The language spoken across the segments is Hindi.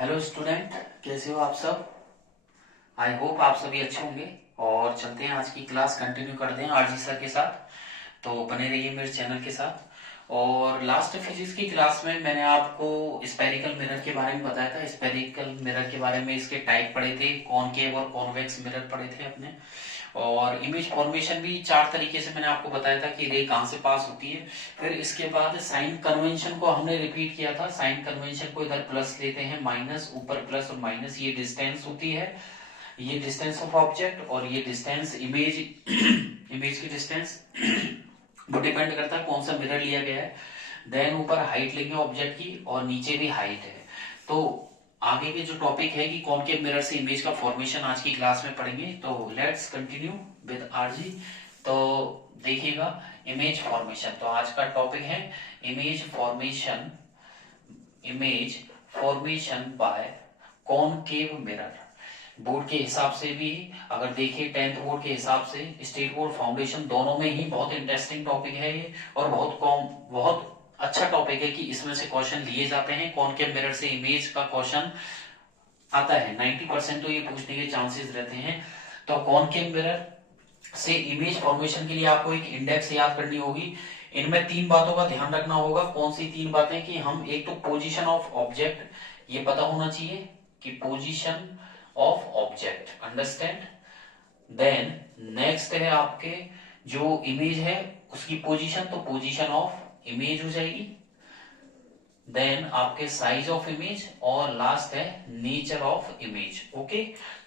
हेलो स्टूडेंट, कैसे हो आप सब। आई होप आप सभी अच्छे होंगे। और चलते हैं, आज की क्लास कंटिन्यू करते हैं आरजी सर के साथ। तो बने रहिए मेरे चैनल के साथ। और लास्ट फिजिक्स की क्लास में मैंने आपको स्पेरिकल मिरर के बारे में बताया था। स्पेरिकल मिरर के बारे में इसके टाइप पढ़े थे, कॉनकेव और कॉन्वेक्स मिरर पढ़े थे अपने। और इमेज फॉर्मेशन भी 4 तरीके से मैंने आपको बताया था कि रे कहाँ से पास होती है। फिर इसके बाद साइन कन्वेंशन को हमने रिपीट किया था। साइन कन्वेंशन को इधर प्लस लेते हैं, माइनस, ऊपर प्लस और माइनस, ये डिस्टेंस होती है, ये डिस्टेंस ऑफ ऑब्जेक्ट, और ये डिस्टेंस इमेज इमेज की डिस्टेंस वो डिपेंड करता है कौन सा मिरर लिया गया है। देन ऊपर हाइट लेंगे ऑब्जेक्ट की, और नीचे भी हाइट है। तो आगे के जो टॉपिक है कि कॉनकेव मिरर से इमेज का फॉर्मेशन आज की क्लास में पढ़ेंगे। तो लेट्स कंटिन्यू विद आरजी। तो देखिएगा, इमेज फॉर्मेशन। तो आज का टॉपिक है image formation. Image formation by concave mirror. Board के हिसाब से भी अगर देखिए, 10th बोर्ड के हिसाब से, स्टेट बोर्ड, फाउंडेशन, दोनों में ही बहुत इंटरेस्टिंग टॉपिक है ये। और बहुत अच्छा टॉपिक है कि इसमें से क्वेश्चन लिए जाते हैं। कॉनकेव मिरर से इमेज का क्वेश्चन आता है, 90% तो ये पूछने के चांसेस रहते हैं। तो कॉनकेव मिरर से इमेज फॉर्मेशन के लिए आपको एक इंडेक्स याद करनी होगी। इनमें 3 बातों का ध्यान रखना होगा। कौन सी 3 बातें? कि हम एक तो पोजीशन ऑफ ऑब्जेक्ट ये पता होना चाहिए कि position of object, understand. Then next है आपके जो इमेज है उसकी पोजीशन, तो पोजीशन ऑफ इमेज हो जाएगी। देन आपके साइज ऑफ इमेज, और लास्ट है नेचर ऑफ इमेज। ओके,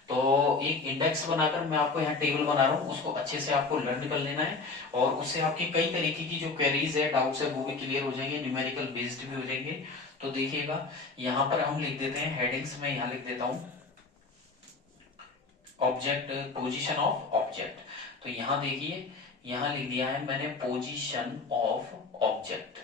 तो एक इंडेक्स बनाकर मैं आपको यहाँ टेबल बना रहा हूँ, उसको अच्छे से आपको लर्न कर लेना है। और उससे आपके कई तरीके की जो क्वेरीज है, डाउट्स है, वो भी क्लियर हो जाएंगे, न्यूमेरिकल बेस्ड भी हो जाएंगे। तो देखिएगा, यहाँ पर हम लिख देते हैं हेडिंग्स में, यहाँ लिख देता हूँ ऑब्जेक्ट, पोजीशन ऑफ ऑब्जेक्ट। तो यहाँ देखिए, यहाँ लिख दिया है मैंने position of object,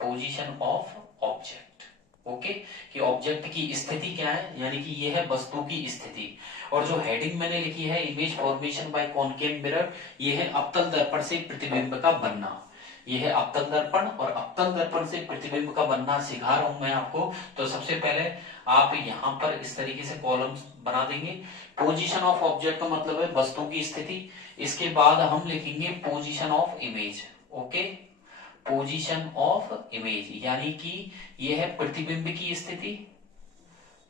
position of object. Okay, कि ऑब्जेक्ट की स्थिति क्या है, यानी कि ये है वस्तु की स्थिति। और जो हेडिंग मैंने लिखी है image formation by concave mirror, ये है अवतल दर्पण से प्रतिबिंब का बनना। ये है अवतल दर्पण, और अवतल दर्पण से प्रतिबिंब का बनना सिखा रहा हूं मैं आपको। तो सबसे पहले आप यहाँ पर इस तरीके से कॉलम्स बना देंगे। पोजीशन ऑफ ऑब्जेक्ट का मतलब है वस्तु की स्थिति। इसके बाद हम लिखेंगे position of image. Okay, position of image यानी कि ये है प्रतिबिंब की स्थिति,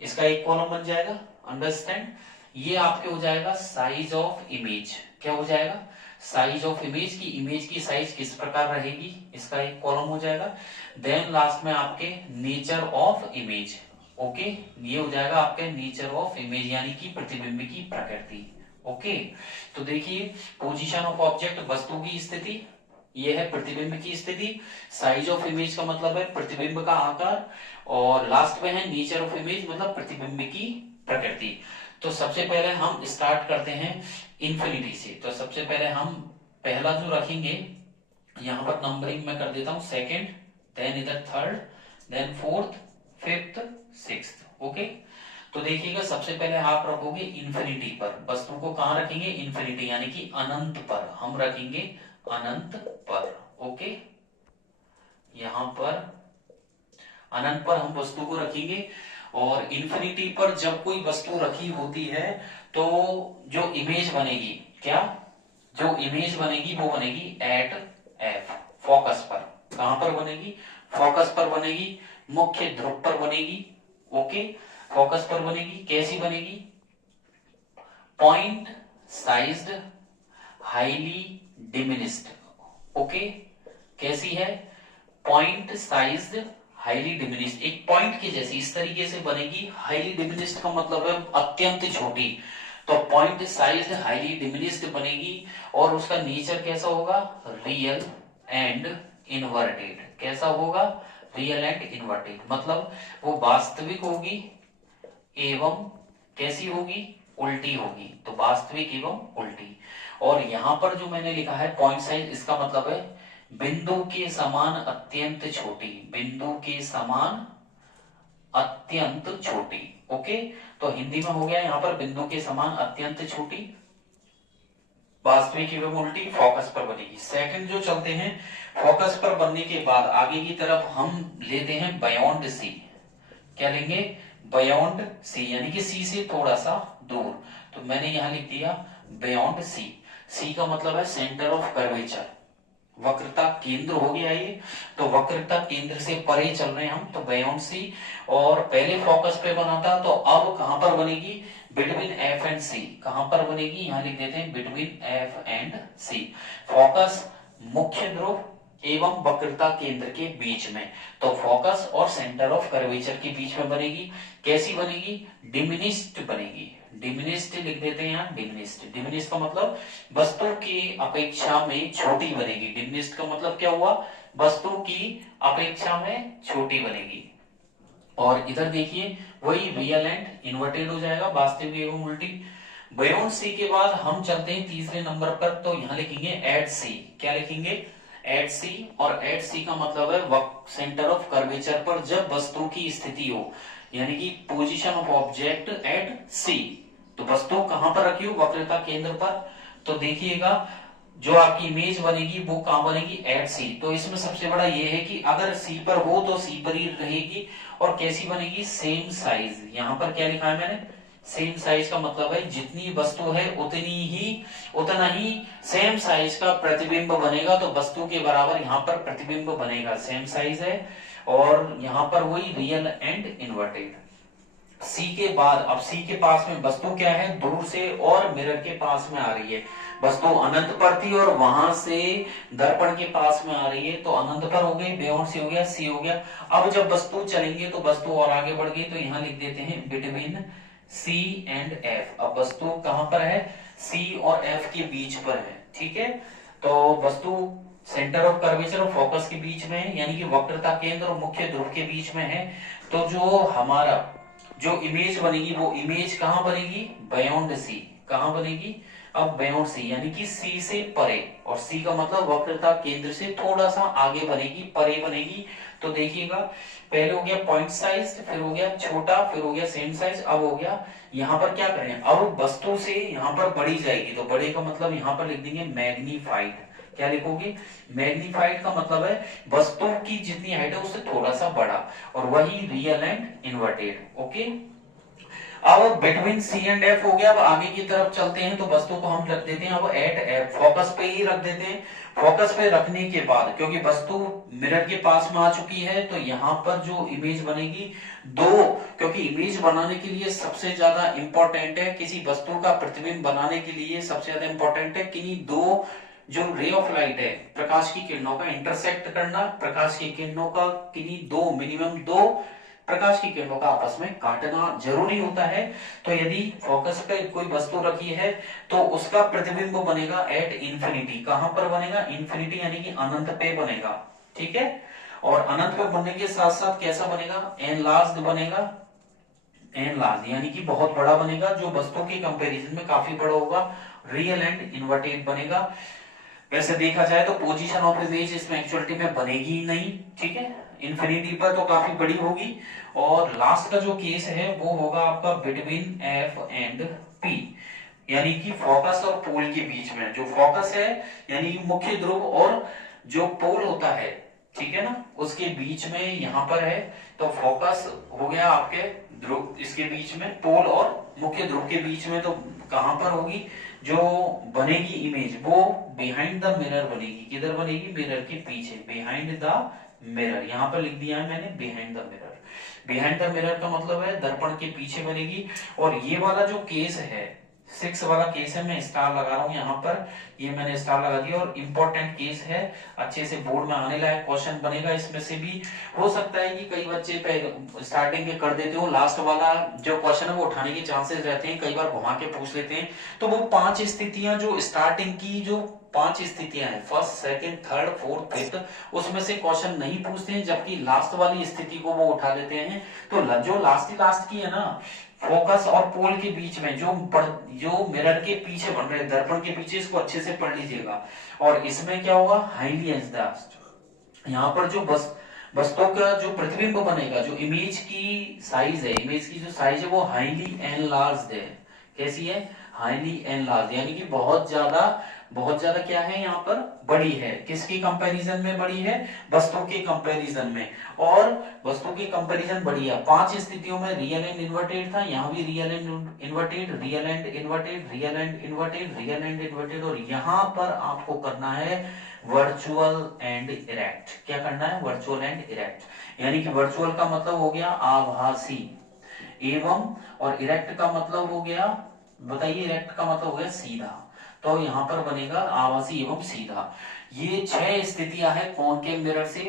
इसका एक कॉलम बन जाएगा, अंडरस्टैंड। ये आपके हो जाएगा साइज ऑफ इमेज। क्या हो जाएगा? साइज ऑफ इमेज, की इमेज की साइज किस प्रकार रहेगी, इसका एक कॉलम हो जाएगा। देन लास्ट में आपके नेचर ऑफ इमेज। ओके, ये हो जाएगा आपके नेचर ऑफ इमेज यानी कि प्रतिबिंब की प्रकृति। ओके, तो देखिए, पोजीशन ऑफ ऑब्जेक्ट वस्तु की स्थिति, ये है प्रतिबिंब की स्थिति। साइज ऑफ इमेज का मतलब है प्रतिबिंब का आकार, और लास्ट में है नेचर ऑफ इमेज मतलब प्रतिबिंब की प्रकृति। तो सबसे पहले हम स्टार्ट करते हैं इंफिनिटी से। तो सबसे पहले हम पहला जो रखेंगे, यहां पर नंबरिंग में कर देता हूं सेकंड, देन इधर third, then fourth, fifth, sixth. Okay, तो देखिएगा, सबसे पहले आप रखोगे इंफिनिटी पर। वस्तु को कहां रखेंगे? इंफिनिटी यानी कि अनंत पर हम रखेंगे, अनंत पर। ओके, यहां पर अनंत पर हम वस्तु को रखेंगे। और इंफिनिटी पर जब कोई वस्तु रखी होती है तो जो इमेज बनेगी, क्या जो इमेज बनेगी वो बनेगी एट एफ, फोकस पर। कहां पर बनेगी? फोकस पर बनेगी, मुख्य ध्रुव पर बनेगी। ओके, फोकस पर बनेगी। कैसी बनेगी? Point sized, highly diminished. Okay, कैसी है? पॉइंट साइज्ड, हाईली डिमिनिस्ड, एक पॉइंट की जैसी इस तरीके से बनेगी। हाईली डिमिनिस्ड का मतलब है अत्यंत छोटी। तो पॉइंट साइज्ड हाईली डिमिनिस्ड बनेगी। और उसका नेचर कैसा होगा? Real and inverted. कैसा होगा? रियल एंड इनवर्टेड, मतलब वो वास्तविक होगी एवं कैसी होगी? उल्टी होगी। तो वास्तविक एवं उल्टी। और यहां पर जो मैंने लिखा है पॉइंट साइज, इसका मतलब है बिंदु के समान अत्यंत छोटी, बिंदु के समान अत्यंत छोटी। ओके, तो हिंदी में हो गया यहां पर बिंदु के समान अत्यंत छोटी, वास्तविक एवं उल्टी, फोकस पर बनेगी। सेकंड जो चलते हैं, फोकस पर बनने के बाद आगे की तरफ हम लेते हैं बियॉन्ड सी। क्या लेंगे, बियॉन्ड सी, यानी कि सी से थोड़ा सा दूर। तो मैंने यहां लिख दिया बियॉन्ड सी। सी का मतलब है सेंटर ऑफ कर्वेचर, वक्रता केंद्र हो गया ये। तो वक्रता केंद्र से परे चल रहे हैं हम, तो बियॉन्ड सी। और पहले फोकस पे बना था, तो अब कहां पर बनेगी, बिटवीन एफ एंड सी। कहां पर बनेगी, यहां लिख देते हैं between F and C. Focus मुख्य ध्रुव एवं वक्रता केंद्र के बीच में। तो फोकस और सेंटर ऑफ कर्वेचर के बीच में बनेगी। कैसी बनेगी, डिमिनिश्ड बनेगी। डिमिनिश्ड लिख देते हैं यहाँ, डिमिनिश्ड। डिमिनिश्ड का मतलब वस्तु की अपेक्षा में छोटी बनेगी। डिमिनिश्ड का मतलब क्या हुआ, वस्तु की अपेक्षा में छोटी बनेगी। और इधर देखिए वही रियल एंड इन्वर्टेड हो जाएगा, वास्तविक एवं उल्टी। बियॉन्ड सी के बाद हम चलते हैं तीसरे नंबर पर, तो यहां लिखेंगे एट सी। क्या लिखेंगे, एट सी। और एट सी का मतलब है सेंटर ऑफ कर्वेचर पर जब वस्तु की स्थिति हो, यानी कि पोजीशन ऑफ ऑब्जेक्ट एट सी। तो वस्तु कहां पर रखी हो, वक्रता केंद्र पर। तो देखिएगा जो आपकी इमेज बनेगी वो कहां बनेगी, एट सी। तो इसमें सबसे बड़ा ये है कि अगर सी पर हो तो सी पर ही रहेगी। और कैसी बनेगी, सेम साइज। यहां पर क्या लिखा है मैंने, सेम साइज का मतलब है जितनी वस्तु है उतना ही सेम साइज का प्रतिबिंब बनेगा। तो वस्तु के बराबर यहाँ पर प्रतिबिंब बनेगा, सेम साइज है। और यहाँ पर वही रियल एंड इन्वर्टेड। सी के बाद अब सी के पास में वस्तु क्या है, दूर से और मिरर के पास में आ रही है। वस्तु अनंत पर थी और वहां से दर्पण के पास में आ रही है, तो अनंत पर हो गई, बियॉन्ड सी हो गया, सी हो गया। अब जब वस्तु चलेंगे तो वस्तु और आगे बढ़ गई, तो यहाँ लिख देते हैं बिटवीन सी एंड एफ। अब वस्तु कहां पर है, सी और एफ के बीच पर है, ठीक है। तो वस्तु सेंटर ऑफ कर्वेचर और फोकस के बीच में है, यानी कि वक्रता केंद्र और मुख्य ध्रुव के बीच में है। तो जो हमारा जो इमेज बनेगी वो इमेज कहां बनेगी, बियॉन्ड सी। कहां बनेगी, अब बियॉन्ड सी यानी कि सी से परे। और सी का मतलब वक्रता केंद्र से थोड़ा सा आगे बनेगी, परे बनेगी। तो देखिएगा पहले हो गया पॉइंट साइज, फिर हो गया छोटा, फिर हो गया सेम साइज, अब हो गया यहाँ पर क्या करें, अब वस्तु से यहाँ पर बढ़ी जाएगी। तो बड़े का मतलब यहाँ पर लिख देंगे मैग्नीफाइड। क्या लिखोगे, मैग्नीफाइड का मतलब है वस्तु की जितनी हाइट है उससे थोड़ा सा बड़ा। और वही रियल एंड इन्वर्टेड। ओके, अब बिटवीन सी एंड एफ हो गया। अब आगे की तरफ चलते हैं, तो वस्तु को हम रख देते हैं अब एट एफ, फोकस पे ही रख देते हैं। फोकस पे रखने के बाद क्योंकि वस्तु मिरर के पास में आ चुकी है, तो यहाँ पर जो इमेज बनेगी दो, क्योंकि इमेज बनाने के लिए सबसे ज्यादा इंपॉर्टेंट है, किसी वस्तु का प्रतिबिंब बनाने के लिए सबसे ज्यादा इंपॉर्टेंट है किन्हीं दो जो रे ऑफ लाइट है, प्रकाश की किरणों का इंटरसेक्ट करना, प्रकाश की किरणों का किन्हीं दो, मिनिमम दो प्रकाश की किरणों का आपस में काटना जरूरी होता है। तो यदि फोकस पे कोई वस्तु रखी है तो उसका प्रतिबिंब बनेगा एट इंफिनिटी। कहां पर बनेगा, इंफिनिटी यानी कि अनंत पे बनेगा, ठीक है। और अनंत पे बनने के साथ साथ कैसा बनेगा, एनलार्ज्ड बनेगा। एनलार्ज यानी कि बहुत बड़ा बनेगा, जो वस्तु के कंपैरिजन में काफी बड़ा होगा। रियल एंड इन्वर्टेड बनेगा। वैसे देखा जाए तो पोजीशन ऑफ इमेज इसमें एक्चुअलिटी में बनेगी ही नहीं, ठीक है। इंफिनिटी पर तो काफी बड़ी होगी। और लास्ट का जो केस है वो होगा आपका बिटवीन एफ एंड पी, यानी कि फोकस और पोल के बीच में। जो फोकस है यानी कि मुख्य ध्रुव और जो पोल होता है, ठीक है ना, उसके बीच में यहां पर है। तो फोकस हो गया आपके ध्रुव, इसके बीच में पोल और मुख्य ध्रुव के बीच में। तो कहां पर होगी जो बनेगी इमेज, वो बिहाइंड द मिरर बनेगी। किधर बनेगी, मिरर के पीछे, बिहाइंड द मिरर। यहां पर लिख दिया है मैंने behind the mirror. Behind the mirror का मतलब है दर्पण के पीछे बनेगी। और ये वाला जो केस है, 6 वाला केस है, मैं स्टार लगा रहा हूं यहाँ पर, ये मैंने स्टार लगा दिया। और इंपॉर्टेंट केस है, अच्छे से बोर्ड में आने लायक क्वेश्चन बनेगा। इसमें से भी हो सकता है कि कई बच्चे स्टार्टिंग में कर देते हो, लास्ट वाला जो क्वेश्चन है वो उठाने के चांसेस रहते हैं, कई बार घुमा के पूछ लेते हैं। तो वो 5 स्थितियां जो स्टार्टिंग की जो 5 स्थितियां हैं, first, second, third, fourth, fifth, उसमें से क्वेश्चन नहीं पूछते हैं, जबकि लास्ट वाली स्थिति को वो उठा लेते हैं। तो जो लास्ट की है ना, फोकस और पोल के बीच में जो मिरर के पीछे बन रहे, दर्पण के पीछे, इसको अच्छे से पढ़ लीजिएगा। और इसमें क्या होगा, हाईली एनलार्ज्ड। यहाँ पर जो वस्तु का जो प्रतिबिंब बनेगा, जो इमेज की साइज है, इमेज की जो साइज है वो हाईली एनलार्ज्ड है। कैसी है, हाईली एनलार्ज, यानी कि बहुत ज्यादा क्या है यहाँ पर, बड़ी है। किसकी कंपैरिजन में बड़ी है, वस्तु के कंपैरिजन में, और वस्तु की कंपैरिजन बड़ी है। 5 स्थितियों में रियल एंड इन्वर्टेड था, यहाँ भी real and inverted, real and inverted, real and inverted, real and inverted, और यहाँ पर आपको करना है वर्चुअल एंड इरेक्ट। क्या करना है, वर्चुअल एंड इरेक्ट, यानी कि वर्चुअल का मतलब हो गया आभासी एवं, और इरेक्ट का मतलब हो गया, बताइए, इरेक्ट का मतलब हो गया सीधा। तो यहां पर बनेगा आभासी एवं सीधा। ये 6 स्थितियां हैं कॉनकेव मिरर से।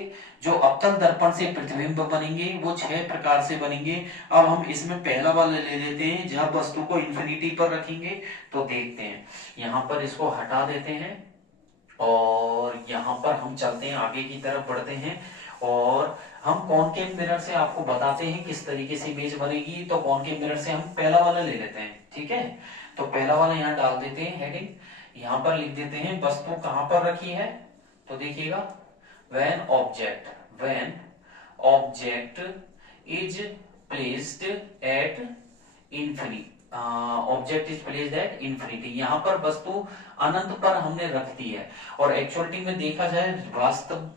जो अवतल दर्पण से प्रतिबिंब बनेंगे वो 6 प्रकार से बनेंगे। अब हम इसमें पहला वाला ले लेते हैं, जहां वस्तु को इंफिनिटी पर रखेंगे। तो देखते हैं, यहां पर इसको हटा देते हैं और यहां पर हम चलते हैं, आगे की तरफ बढ़ते हैं, और हम कॉनकेव मिरर से आपको बताते हैं किस तरीके से इमेज बनेगी। तो कॉनकेव मिरर से हम पहला वाला ले लेते हैं, ठीक है। तो पहला वाला यहाँ डाल देते हैं हेडिंग, यहाँ पर लिख देते हैं वस्तु कहां पर रखी है। तो देखिएगा, when object is placed at infinity, object is placed at infinity, यहाँ पर वस्तु अनंत पर हमने रख दी है। और एक्चुअलिटी में देखा जाए,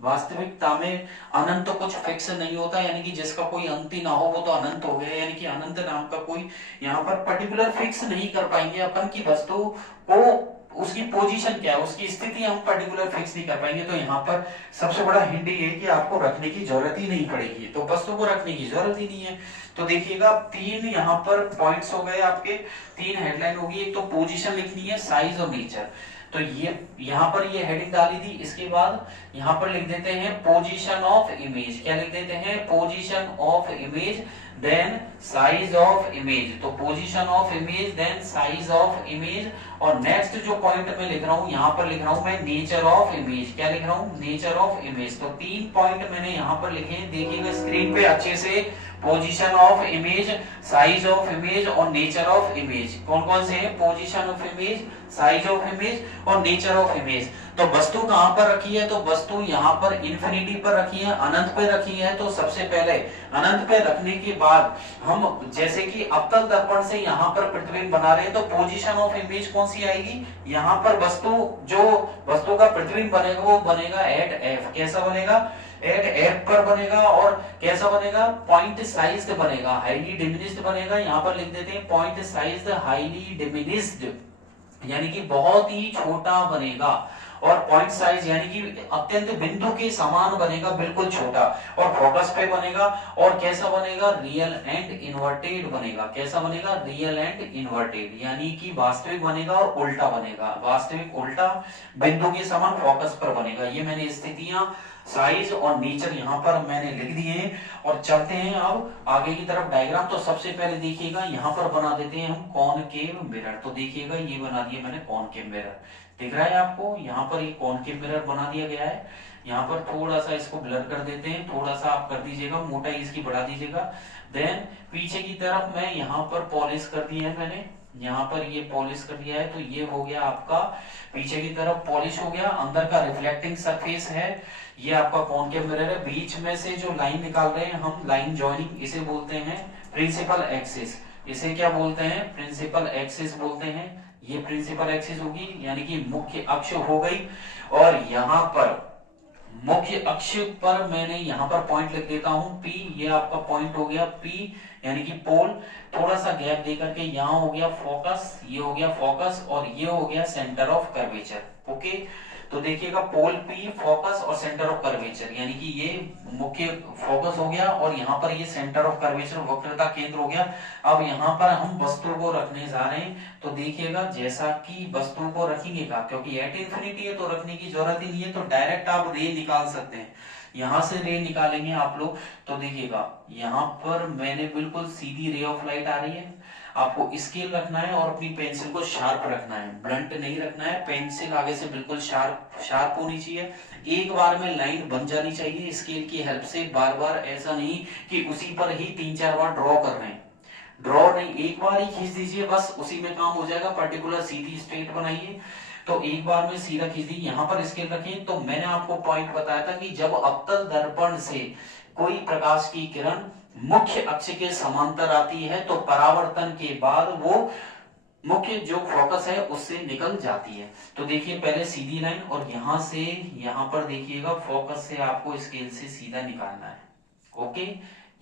वास्तविकता में अनंत तो कुछ फिक्स नहीं होता, यानी कि जिसका कोई अंत ही ना हो वो तो अनंत हो गया, यानी कि अनंत नाम का कोई यहाँ पर पर्टिकुलर फिक्स नहीं कर पाएंगे अपन की वस्तु को, उसकी पोजीशन क्या है, उसकी स्थिति हम पर्टिकुलर फिक्स नहीं कर पाएंगे। तो यहाँ पर सबसे बड़ा हिंट ये है कि आपको रखने की जरूरत ही नहीं पड़ेगी, तो वस्तु को रखने की जरूरत ही नहीं है। तो देखिएगा 3 यहाँ पर पॉइंट्स हो गए आपके, 3 हेडलाइन होगी। एक तो पोजीशन लिखनी है, साइज और नेचर, तो ये यहाँ पर ये हेडिंग डाली थी। इसके बाद यहाँ पर लिख देते हैं पोजीशन ऑफ इमेज, क्या लिख देते हैं, position of image then size of image. तो position of image then size of image, और नेक्स्ट जो पॉइंट मैं लिख रहा हूं, यहां पर लिख रहा हूं मैं नेचर ऑफ इमेज। क्या लिख रहा हूं, नेचर ऑफ इमेज। तो 3 पॉइंट मैंने यहां पर लिखे हैं, देखिएगा स्क्रीन पे अच्छे से, position of image, size of image और नेचर ऑफ इमेज। कौन कौन से हैं, position of image, size of image और नेचर ऑफ इमेज। तो वस्तु कहां पर रखी है, तो वस्तु यहां पर इंफिनिटी पर रखी है, अनंत पे रखी है। तो सबसे पहले अनंत पे रखने के बाद हम जैसे कि अवतल दर्पण से यहां पर प्रतिबिंब बना रहे हैं, तो पोजीशन ऑफ इमेज कौन सी आएगी, यहां पर वस्तु, जो वस्तु का प्रतिबिंब बनेगा वो बनेगा एट एफ। कैसा बनेगा, एट एफ पर बनेगा, और कैसा बनेगा, पॉइंट साइज्ड बनेगा, हाईली डिमिनिश्ड बनेगा। यहां पर लिख देते हैं पॉइंट साइज्ड हाईली डिमिनिश्ड, यानी कि बहुत ही छोटा बनेगा। और पॉइंट साइज यानी कि अत्यंत बिंदु के समान बनेगा, बिल्कुल छोटा, और फोकस पे बनेगा। और कैसा बनेगा, रियल एंड इन्वर्टेड बनेगा। कैसा बनेगा, रियल एंड इन्वर्टेड, यानी कि वास्तविक बनेगा और उल्टा बनेगा, वास्तविक उल्टा, बिंदु के समान, फोकस पर बनेगा। ये मैंने स्थितियां, साइज और नेचर यहाँ पर मैंने लिख दिए हैं। और चलते हैं अब आगे की तरफ डायग्राम। तो सबसे पहले देखिएगा यहाँ पर बना देते हैं हम कॉनकेव मिरर। तो देखिएगा ये बना दिया मैंने कॉनकेव मिरर, दिख रहा है आपको, यहाँ पर ये कॉनकेव मिरर बना दिया गया है। यहाँ पर थोड़ा सा इसको ब्लर कर देते हैं, थोड़ा सा आप कर दीजिएगा, मोटाई इसकी बढ़ा दीजिएगा। देन पीछे की तरफ मैं यहाँ पर पॉलिश कर दी है, मैंने यहाँ पर ये पॉलिश कर दिया है। तो ये हो गया आपका पीछे की तरफ पॉलिश हो गया, अंदर का रिफ्लेक्टिंग सरफेस है। ये आपका कॉनकेव मिरर है। बीच में से जो लाइन निकाल रहे हैं हम, लाइन जॉइनिंग, इसे बोलते हैं प्रिंसिपल एक्सिस। इसे क्या बोलते हैं, प्रिंसिपल एक्सिस बोलते हैं। ये प्रिंसिपल एक्सिस होगी, यानी कि मुख्य अक्ष हो गई। और यहाँ पर मुख्य अक्ष पर मैंने यहाँ पर पॉइंट लिख देता हूं P, ये आपका पॉइंट हो गया P, यानी कि पोल। थोड़ा सा गैप दे करके यहाँ हो गया फोकस, ये हो गया फोकस, और ये हो गया सेंटर ऑफ कर्वेचर। ओके, तो देखिएगा पोल P, फोकस और सेंटर ऑफ कर्वेचर, यानी कि ये मुख्य फोकस हो गया, और यहाँ पर ये सेंटर ऑफ कर्वेचर, वक्रता केंद्र हो गया। अब यहाँ पर हम वस्तु को रखने जा रहे हैं। तो देखिएगा जैसा कि वस्तु को रखेंगे का, क्योंकि एट इंफिनिटी है तो रखने की जरूरत ही नहीं है, तो डायरेक्ट आप रे निकाल सकते हैं, यहां से रे निकालेंगे आप लोग। तो देखिएगा यहाँ पर मैंने बिल्कुल सीधी रे ऑफ लाइट आ रही है। आपको स्केल रखना है और अपनी पेंसिल को शार्प रखना है, ब्लंट नहीं रखना है। पेंसिल आगे से बिल्कुल शार्प होनी चाहिए। एक बार में लाइन बन जानी चाहिए स्केल की हेल्प से, बार बार ऐसा नहीं कि उसी पर ही 3-4 बार ड्रॉ कर रहे हैं। ड्रॉ नहीं, एक बार ही खींच दीजिए, बस उसी में काम हो जाएगा। पर्टिकुलर सीधी स्ट्रेट बनाइए, तो एक बार में सीधा खींच दी। यहाँ पर स्केल रखें। तो मैंने आपको पॉइंट बताया था कि जब अवतल दर्पण से कोई प्रकाश की किरण मुख्य अक्ष के समांतर आती है, तो परावर्तन के बाद वो मुख्य जो फोकस है उससे निकल जाती है। तो देखिए पहले सीधी लाइन, और यहां से यहां पर देखिएगा फोकस से आपको स्केल से सीधा निकालना है। ओके,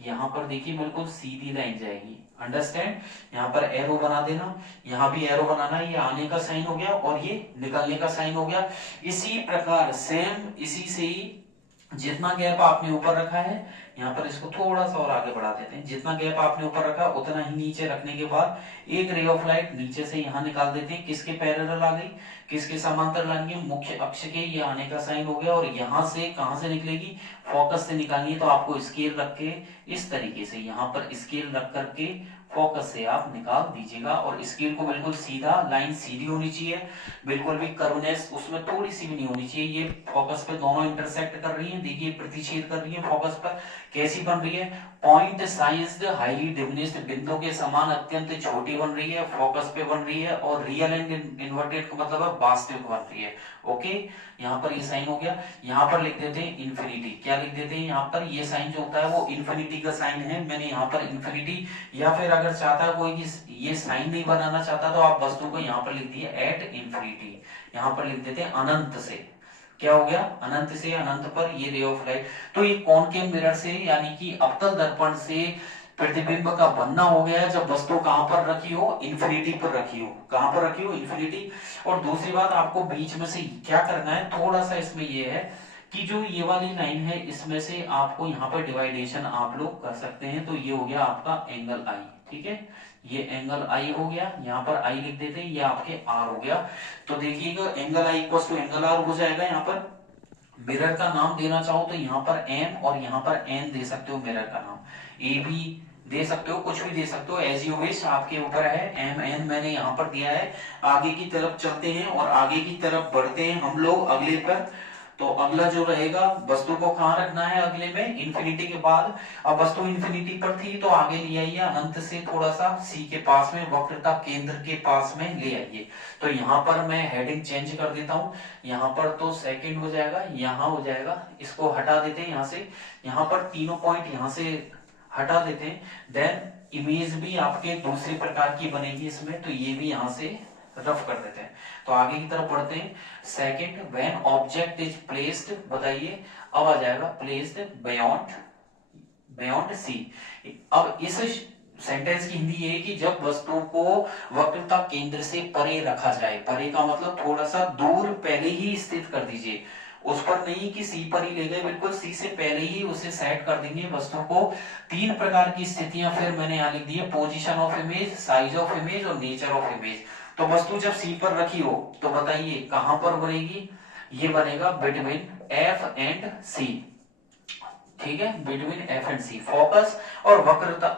यहाँ पर देखिए बिल्कुल सीधी लाइन जाएगी, अंडरस्टैंड। यहाँ पर एरो बना देना, यहाँ भी एरो बनाना है, ये आने का साइन हो गया और ये निकलने का साइन हो गया। इसी प्रकार सेम इसी से ही जितना गैप आपने ऊपर रखा है, यहाँ पर इसको थोड़ा सा और आगे बढ़ा देते हैं, जितना गैप आपने ऊपर रखा उतना ही नीचे रखने के बाद एक रे ऑफ लाइट नीचे से यहाँ निकाल देते हैं। किसके पैरेलल आ गई, किसके समांतर लाएंगे, मुख्य अक्ष के, ये आने का साइन हो गया। और यहाँ से कहां से निकलेगी, फोकस से निकालनी है। तो आपको स्केल रख के इस तरीके से यहाँ पर स्केल रख करके फोकस से आप निकाल दीजिएगा। और स्केल को बिल्कुल सीधा, लाइन सीधी होनी चाहिए, बिल्कुल भी कर्वनेस उसमें थोड़ी सी भी नहीं होनी चाहिए। ये फोकस पे दोनों इंटरसेक्ट कर रही है, देखिए प्रतिच्छेद कर रही है फोकस पर। कैसी बन रही है, पॉइंट साइज्ड हाईली डिमिनिश्ड, बिंदु के समान अत्यंत छोटी बन रही है, फोकस पे बन रही है। और रियल एंड इन्वर्टेड का मतलब है वास्तविक बन रही है। ओके, यहाँ पर ये साइन हो गया। यहाँ पर लिख देते हैं इन्फिनिटी, क्या लिख देते हैं यहाँ पर, ये साइन जो होता है वो इन्फिनिटी का साइन है, मैंने यहाँ पर इन्फिनिटी। या फिर अगर चाहता है कोई कि ये साइन नहीं बनाना चाहता तो आप वस्तु को यहाँ पर लिख दिए एट इन्फिनिटी, यहाँ पर लिख देते हैं अनंत से। क्या हो गया, अनंत से अनंत पर ये रे ऑफ लाइट। तो ये कॉनकेव मिरर से यानी कि अवतल दर्पण से प्रतिबिंब का बनना हो गया जब वस्तु कहां पर रखी हो, इन्फिनिटी पर रखी हो। कहां पर रखी हो, इन्फिनिटी। और दूसरी बात आपको बीच में से क्या करना है, थोड़ा सा इसमें ये है कि जो ये वाली लाइन है इसमें से आपको यहाँ पर डिवाइडेशन आप लोग कर सकते हैं। तो ये हो गया आपका एंगल आई, ठीक है, ये एंगल आई हो गया, यहाँ पर आई लिख देते हैं, ये आपके आर हो गया। तो देखिएगा angle I equal to angle R हो जाएगा। यहाँ पर मिरर का नाम देना चाहो तो यहाँ पर एम और यहाँ पर एन दे सकते हो, मिरर का नाम ए भी दे सकते हो, कुछ भी दे सकते हो, एज यू विश, आपके ऊपर है। एम एन मैंने यहाँ पर दिया है। आगे की तरफ चलते हैं और आगे की तरफ बढ़ते हैं हम लोग अगले पर। तो अगला जो रहेगा, वस्तु को कहां रखना है अगले में, इन्फिनिटी के बाद। अब वस्तु इन्फिनिटी पर थी तो आगे ले आइए, अनंत से थोड़ा सा सी के पास में, वक्रता केंद्र के पास में ले आइए। तो यहाँ पर मैं हेडिंग चेंज कर देता हूँ, यहाँ पर तो सेकंड हो जाएगा, यहाँ हो जाएगा, इसको हटा देते हैं यहाँ से। यहाँ पर तीनों पॉइंट यहाँ से हटा देते हैं। देन इमेज भी आपके दूसरी प्रकार की बनेगी इसमें, तो ये भी यहाँ से रफ कर देते हैं। तो आगे की तरफ बढ़ते हैं। Second, when object is placed, बताइए अब आ जाएगा प्लेस्ड बियॉन्ड सी। अब इस सेंटेंस की हिंदी ये है कि जब वस्तु को वक्रता केंद्र से परे रखा जाए, परे का मतलब थोड़ा सा दूर पहले ही स्थित कर दीजिए, उस पर नहीं कि सी पर ही ले गए, बिल्कुल सी से पहले ही उसे सेट कर देंगे वस्तु को। तीन प्रकार की स्थितियां फिर मैंने यहाँ लिख दी है, position of image, size of image और नेचर ऑफ इमेज। तो वस्तु जब सी पर रखी हो तो बताइए कहां पर बनेगी, ये बनेगा बिटवीन एफ एंड सी, ठीक है, between F and C. Focus और वक्रता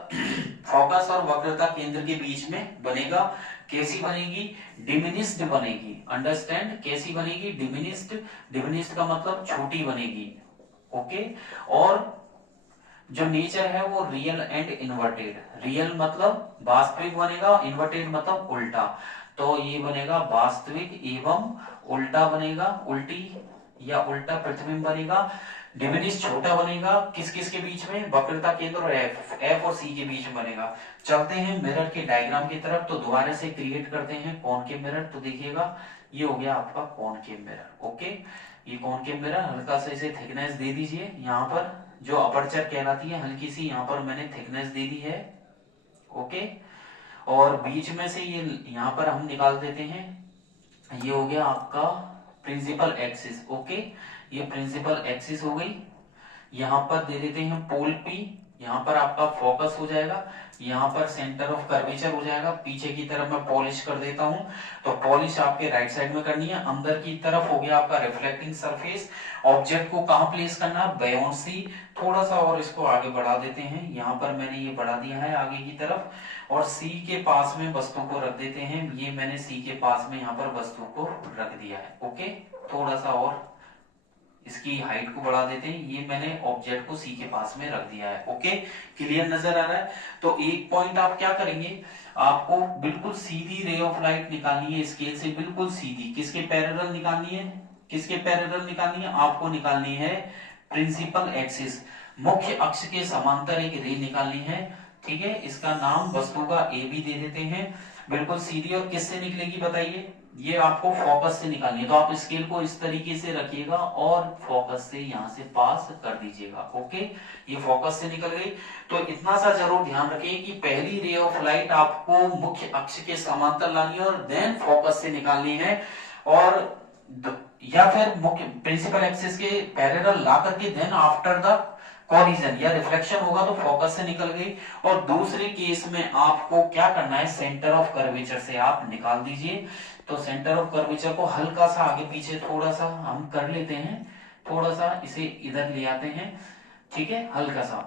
फोकस और वक्रता केंद्र के बीच में बनेगा। कैसी बनेगी, डिमिनिस्ड बनेगी, अंडरस्टैंड, कैसी बनेगी, डिमिनिस्ड। डिमिनिस्ड का मतलब छोटी बनेगी, ओके। और जो नेचर है वो रियल एंड इन्वर्टेड, रियल मतलब वास्तविक बनेगा, इन्वर्टेड मतलब उल्टा। तो ये बनेगा वास्तविक एवं उल्टा बनेगा, उल्टी या उल्टा प्रतिबिंब बनेगा। डिमिनिश छोटा बनेगा, किस किस के बीच में, वक्रता केंद्र और एफ और सी के बीच में बनेगा। चलते हैं मिरर के डायग्राम की तरफ, तो दोबारा से क्रिएट करते हैं कॉनकेव मिरर। तो देखिएगा ये हो गया आपका कॉनकेव मिरर, ओके। ये कॉनकेव मिरर, हल्का सा इसे थिकनेस दे दीजिए, यहाँ पर जो अपर्चर कहलाती है हल्की सी, यहाँ पर मैंने थिकनेस दे दी है, ओके। और बीच में से ये यहाँ पर हम निकाल देते हैं, ये हो गया आपका प्रिंसिपल एक्सिस, ओके। ये प्रिंसिपल एक्सिस हो गई। यहाँ पर दे देते हैं पोल पी, यहाँ पर आपका फोकस हो जाएगा, यहाँ पर सेंटर ऑफ कर्वेचर हो जाएगा। पीछे की तरफ मैं पॉलिश कर देता हूं, तो पॉलिश आपके राइट साइड में करनी है। अंदर की तरफ हो गया आपका रिफ्लेक्टिंग सरफेस। ऑब्जेक्ट को कहां प्लेस करना है, बियॉन्ड सी। थोड़ा सा और इसको आगे बढ़ा देते हैं, यहाँ पर मैंने ये बढ़ा दिया है आगे की तरफ, और सी के पास में वस्तु को रख देते हैं। ये मैंने सी के पास में यहाँ पर वस्तु को रख दिया है, ओके। थोड़ा सा और इसकी हाइट को बढ़ा देते हैं, ये मैंने ऑब्जेक्ट को सी के पास में रख दिया है, ओके। क्लियर नजर आ रहा है। तो एक पॉइंट आप क्या करेंगे, आपको बिल्कुल सीधी रे ऑफ लाइट निकालनी है, स्केल से बिल्कुल सीधी। किसके पैरेलल निकालनी है, किसके पैरेलल निकालनी है, आपको निकालनी है प्रिंसिपल एक्सिस, मुख्य अक्ष के समांतर एक रे निकालनी है। ठीक है, इसका नाम वस्तु का ए भी दे देते हैं। बिल्कुल सीधी, और किससे निकलेगी बताइए, ये आपको फोकस से निकालनी है, तो आप स्केल को इस तरीके से रखिएगा और फोकस से यहां से पास कर दीजिएगा। ओके, ये फोकस से निकल गई। तो इतना सा जरूर ध्यान रखिए कि पहली रे ऑफ लाइट आपको मुख्य अक्ष के समांतर लानी है और देन फोकस से निकालनी है, और या फिर मुख्य प्रिंसिपल एक्सिस के पैरेलल ला करके देन आफ्टर द कॉलिजन या रिफ्लेक्शन होगा तो फोकस से निकल गई। और दूसरे केस में आपको क्या करना है, सेंटर ऑफ कर्वेचर से आप निकाल दीजिए। तो सेंटर ऑफ कर्वेचर को हल्का सा आगे पीछे थोड़ा सा हम कर लेते हैं, थोड़ा सा इसे इधर ले आते हैं, ठीक है, हल्का सा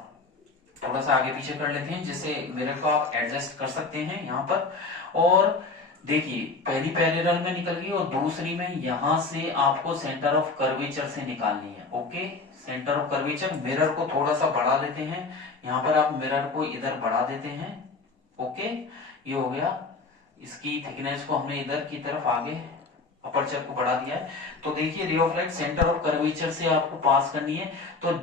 थोड़ा सा आगे पीछे कर लेते हैं, जिससे मिरर को आप एडजस्ट कर सकते हैं यहाँ पर। और देखिए पहली पैरेलल में निकल गई और दूसरी में यहां से आपको सेंटर ऑफ कर्वेचर से निकालनी है। Okay, centre of curvature, mirror को थोड़ा सा बढ़ा लेते हैं, यहां पर आप मिरर को इधर बढ़ा देते हैं। ओके, ये हो गया, इसकी थिकनेस को हमने इधर की तरफ आगे अपर्चर को बढ़ा दिया है। तो देखिए ray of light centre of curvature से आपको पास करनी है, तो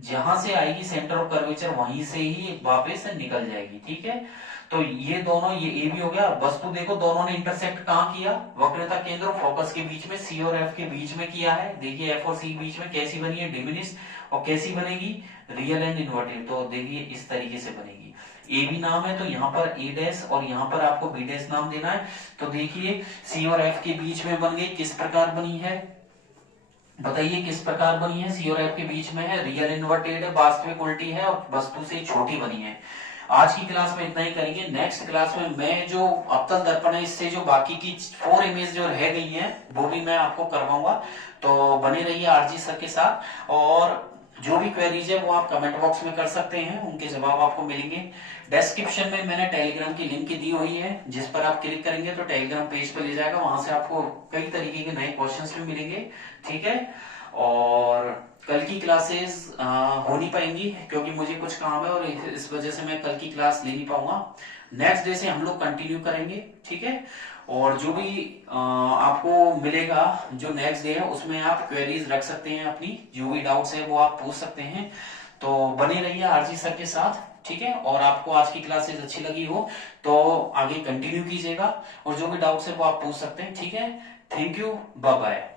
जहां से आएगी सेंटर ऑफ कर्वेचर वहीं से ही वापस निकल जाएगी। ठीक है, तो ये दोनों, ये ए भी हो गया। वस्तु देखो दोनों ने इंटरसेक्ट कहां किया, वक्रता केंद्र और फोकस के बीच में, सी और एफ के बीच में किया है। देखिए एफ और सी के बीच में कैसी बनी है, डिमिनिश, और कैसी बनेगी, रियल एंड इन्वर्टेड। तो देखिए इस तरीके से बनेगी। ए भी नाम है तो यहाँ पर ए डैश और यहाँ पर आपको बी डैश नाम देना है। तो देखिए सी और एफ के बीच में बन गई, किस प्रकार बनी है बताइए, किस प्रकार बनी है, सी और एफ के बीच में है, रियल इन्वर्टेड है, वास्तविक उल्टी है और वस्तु से छोटी बनी है। आज की क्लास में इतना ही करेंगे। नेक्स्ट क्लास में मैं जो अवतल दर्पण है, इससे जो बाकी की 4 इमेज जो रह गई हैं वो भी मैं आपको करवाऊंगा। तो बने रहिए आरजी सर के साथ, और जो भी क्वेरीज है वो आप कमेंट बॉक्स में कर सकते हैं, उनके जवाब आपको मिलेंगे। डिस्क्रिप्शन में मैंने टेलीग्राम की लिंक दी हुई है, जिस पर आप क्लिक करेंगे तो टेलीग्राम पेज पे ले जाएगा, वहां से आपको कई तरीके के नए क्वेश्चंस भी मिलेंगे। ठीक है, और कल की क्लासेस हो नहीं पाएंगी क्योंकि मुझे कुछ काम है और इस वजह से मैं कल की क्लास ले नहीं पाऊंगा। नेक्स्ट डे से हम लोग कंटिन्यू करेंगे। ठीक है, और जो भी आपको मिलेगा जो नेक्स्ट डे है उसमें आप क्वेरीज रख सकते हैं, अपनी जो भी डाउट्स है वो आप पूछ सकते हैं। तो बने रहिए आरजी सर के साथ। ठीक है, और आपको आज की क्लासेस अच्छी लगी हो तो आगे कंटिन्यू कीजिएगा, और जो भी डाउट्स है वो आप पूछ सकते हैं। ठीक है, थैंक यू, बाय बाय।